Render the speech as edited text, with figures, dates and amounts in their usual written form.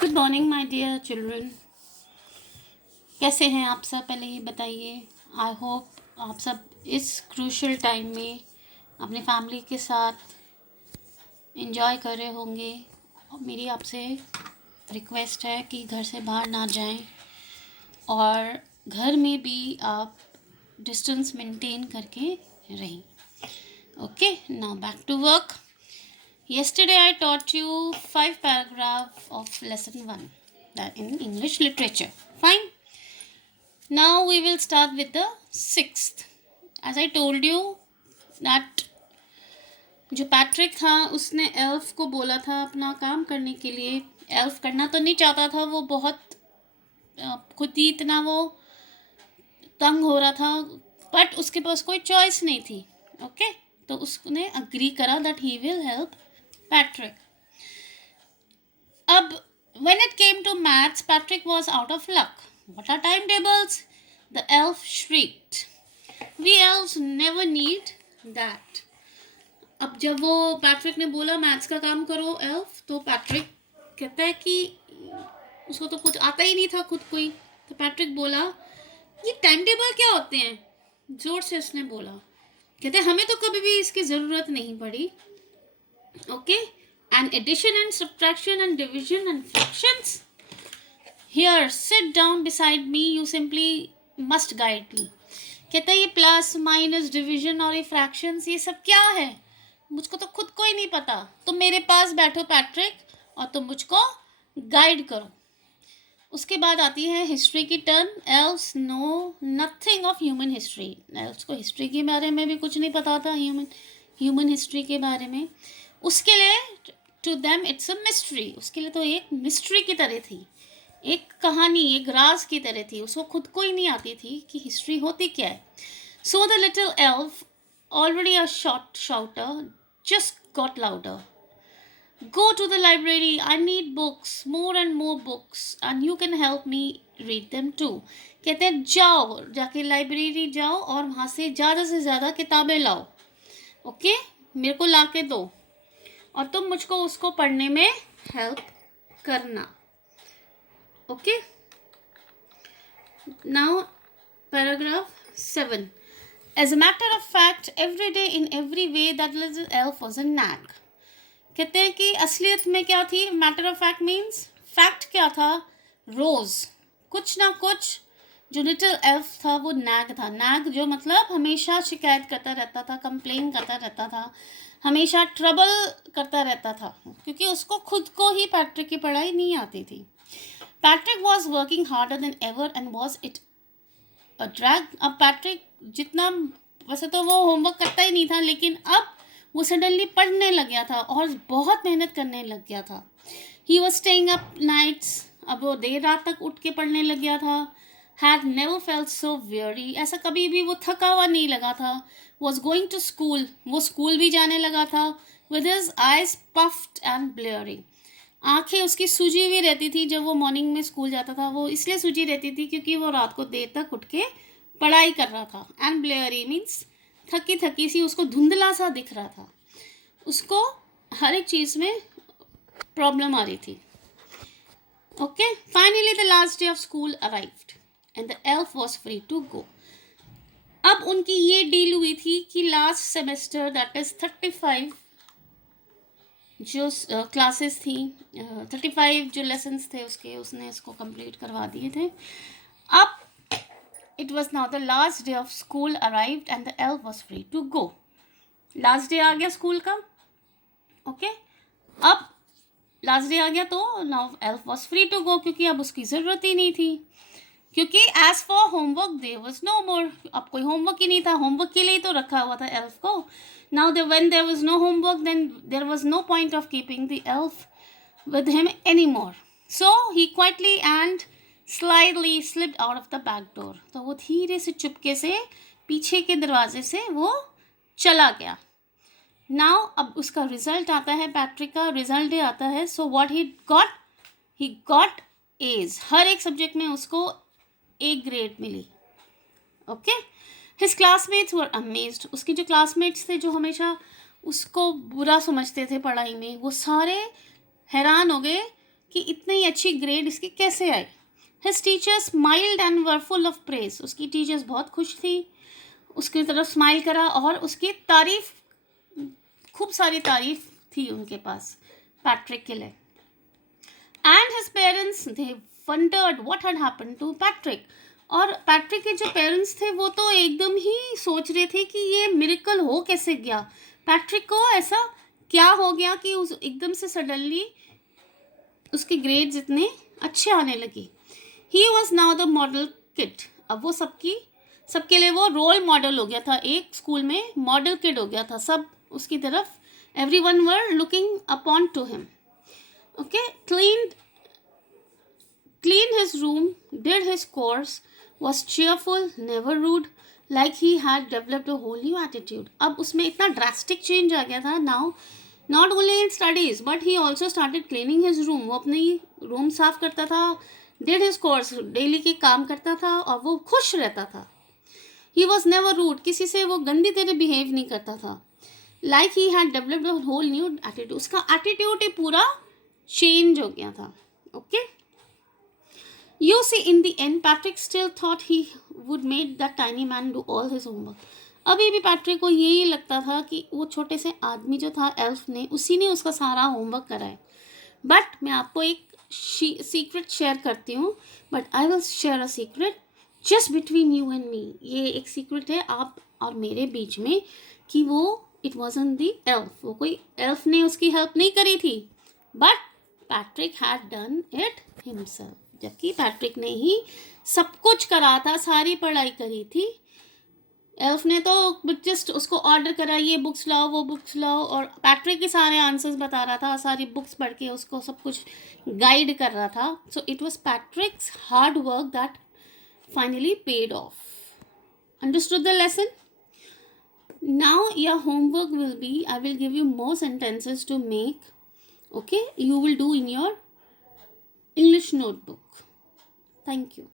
Good morning my dear children. कैसे हैं आप सब? पहले ये बताइए। आई होप आप सब इस क्रूशल टाइम में अपने फैमिली के साथ एंजॉय कर रहे होंगे। और मेरी आपसे रिक्वेस्ट है कि घर से बाहर ना जाएं और घर में भी आप डिस्टेंस मेंटेन करके रहें। Okay, now back to work. Yesterday I taught you 5 paragraphs of lesson 1 that in English literature. Fine. Now we will start with the 6th. As I told you that जो Patrick था उसने elf को बोला था अपना काम करने के लिए। एल्फ करना तो नहीं चाहता था, वो बहुत खुद ही इतना वो तंग हो रहा था, बट उसके पास कोई चॉइस नहीं थी। ओके, तो उसने अग्री करा that he will help Patrick. अब when it came to maths, Patrick was out of luck. What are timetables? The elf shrieked. We elves never need that. अब जब वो पैट्रिक ने बोला मैथ्स का काम करो एल्फ, तो पैट्रिक कहता है कि उसको तो कुछ आता ही नहीं था खुद को ही। तो पैट्रिक बोला ये टाइम टेबल क्या होते हैं, जोर से उसने बोला। कहते हमें तो कभी भी इसकी ज़रूरत नहीं पड़ी। Okay, and addition and subtraction and division and fractions. Here, sit down beside me. You simply must guide me. कहता है ये प्लस माइनस डिवीजन और ये फ्रैक्शंस ये सब क्या है, मुझको तो खुद को ही नहीं पता। तुम मेरे पास बैठो पैट्रिक और तुम मुझको गाइड करो। उसके बाद आती है हिस्ट्री की turn. Elves know nothing of human history. Elves को हिस्ट्री के बारे में भी कुछ नहीं पता था, ह्यूमन हिस्ट्री के बारे में। उसके लिए to them it's a mystery. उसके लिए तो एक मिस्ट्री की तरह थी, एक कहानी, एक राज की तरह थी। उसको खुद को ही नहीं आती थी कि हिस्ट्री होती क्या है। So the little elf, already a short shouter, just got louder. Go to the library, I need books, more and more books, and you can help me read them too. कहते हैं जाओ, जाके library जाओ और वहाँ से ज़्यादा किताबें लाओ। ओके, मेरे को ला के दो और तुम मुझको उसको पढ़ने में हेल्प करना। Okay, now paragraph 7. As a matter of fact, every day in every way that little elf was a nag. कहते हैं कि असलियत में क्या थी। Matter of fact means fact क्या था, रोज कुछ ना कुछ जो लिटिल एल्फ था वो नैग था। नैग जो मतलब हमेशा शिकायत करता रहता था, कंप्लेन करता रहता था, हमेशा ट्रबल करता रहता था, क्योंकि उसको खुद को ही पैट्रिक की पढ़ाई नहीं आती थी। Patrick was working harder than ever and was it a drag. अब पैट्रिक जितना, वैसे तो वो होमवर्क करता ही नहीं था, लेकिन अब वो सडनली पढ़ने लग गया था और बहुत मेहनत करने लग गया था। He was staying up nights, अब वो देर रात तक उठ के पढ़ने लग गया था। had never felt so weary, ऐसा कभी भी वो थका हुआ नहीं लगा था। was going to school, वो स्कूल भी जाने लगा था। with his eyes puffed and bleary, आंखें उसकी सूजी हुई रहती थी। जब वो मॉर्निंग में स्कूल जाता था वो इसलिए सूजी रहती थी क्योंकि वो रात को देर तक उठ के पढ़ाई कर रहा था। and bleary मीन्स थकी थकी सी, उसको धुंधला सा दिख रहा था, उसको हर एक चीज़ में प्रॉब्लम आ रही थी। Okay, finally the last day of school arrived and the elf was free to go. अब उनकी ये डील हुई थी कि लास्ट सेमेस्टर दैट इज 35 जो क्लासेस थी, 35 जो लेसन्स थे उसके, उसने इसको कंप्लीट करवा दिए थे। अब it was now the last day of school arrived and the elf was free to go. Last day आ गया स्कूल का। ओके, अब लास्ट डे आ गया तो now elf was free to go, क्योंकि अब उसकी ज़रूरत ही नहीं थी। क्योंकि as for homework there was no more, अब कोई होमवर्क ही नहीं था। होमवर्क के लिए ही तो रखा हुआ था एल्फ को। Now when there was no homework then there was no point of keeping the elf with him any more. So he quietly and slyly slipped out of the back door. तो वो धीरे से चुपके से पीछे के दरवाजे से वो चला गया। नाउ अब उसका रिजल्ट आता है, पैट्रिक का रिजल्ट डे आता है। So what he got as, हर एक सब्जेक्ट में उसको ए ग्रेड मिली। Okay, his classmates were amazed, उसके जो क्लासमेट्स थे जो हमेशा उसको बुरा समझते थे पढ़ाई में, वो सारे हैरान हो गए कि इतनी अच्छी ग्रेड इसकी कैसे आई. His teachers smiled and were full of praise. उसकी टीचर्स बहुत खुश थी, उसकी तरफ स्माइल करा और उसकी तारीफ, खूब सारी तारीफ थी उनके पास पैट्रिक के लिए. And his parents they wondered what had happened to Patrick. और पैट्रिक के जो पेरेंट्स थे वो तो एकदम ही सोच रहे थे कि ये मिरेकल हो कैसे गया, पैट्रिक को ऐसा क्या हो गया कि उस एकदम से सडनली उसके ग्रेड्स इतने अच्छे आने लगे. He was now the model kid. अब वो सबके लिए वो रोल मॉडल हो गया था, एक स्कूल में मॉडल किड हो गया था, सब उसकी तरफ, everyone were looking upon to him. Okay, cleaned his room, did his course, was cheerful, never rude, like he had developed a whole new attitude. अब उसमें इतना drastic change आ गया था. Now not only in studies but he also started cleaning his room. वो अपनी room साफ करता था, did his course, डेली के काम करता था और वो खुश रहता था. He was never rude, किसी से वो गंदी तरह बिहेव नहीं करता था. Like he had developed a whole new attitude. उसका attitude ही पूरा change हो गया था. Okay? You see, in the end, Patrick still thought he would make that tiny man do all his homework. अभी भी पैट्रिक को यही लगता था कि वो छोटे से आदमी जो था एल्फ ने, उसी ने उसका सारा होमवर्क कराया. बट मैं आपको एक सीक्रेट शेयर करती हूँ. But I will share a secret just between you and me. ये एक सीक्रेट है आप और मेरे बीच में कि वो इट वॉजन दी एल्फ, वो कोई एल्फ ने उसकी हेल्प नहीं करी थी, but Patrick had done it himself. जबकि पैट्रिक ने ही सब कुछ करा था, सारी पढ़ाई करी थी. एल्फ ने तो जस्ट उसको ऑर्डर करा, ये बुक्स लाओ वो बुक्स लाओ, और पैट्रिक के सारे आंसर्स बता रहा था, सारी बुक्स पढ़ के उसको सब कुछ गाइड कर रहा था. So it was पैट्रिक्स hard work that finally paid of. Understood the lesson? Now your homework will be, I will give you more sentences to make. Okay, you will do in your English notebook. Thank you.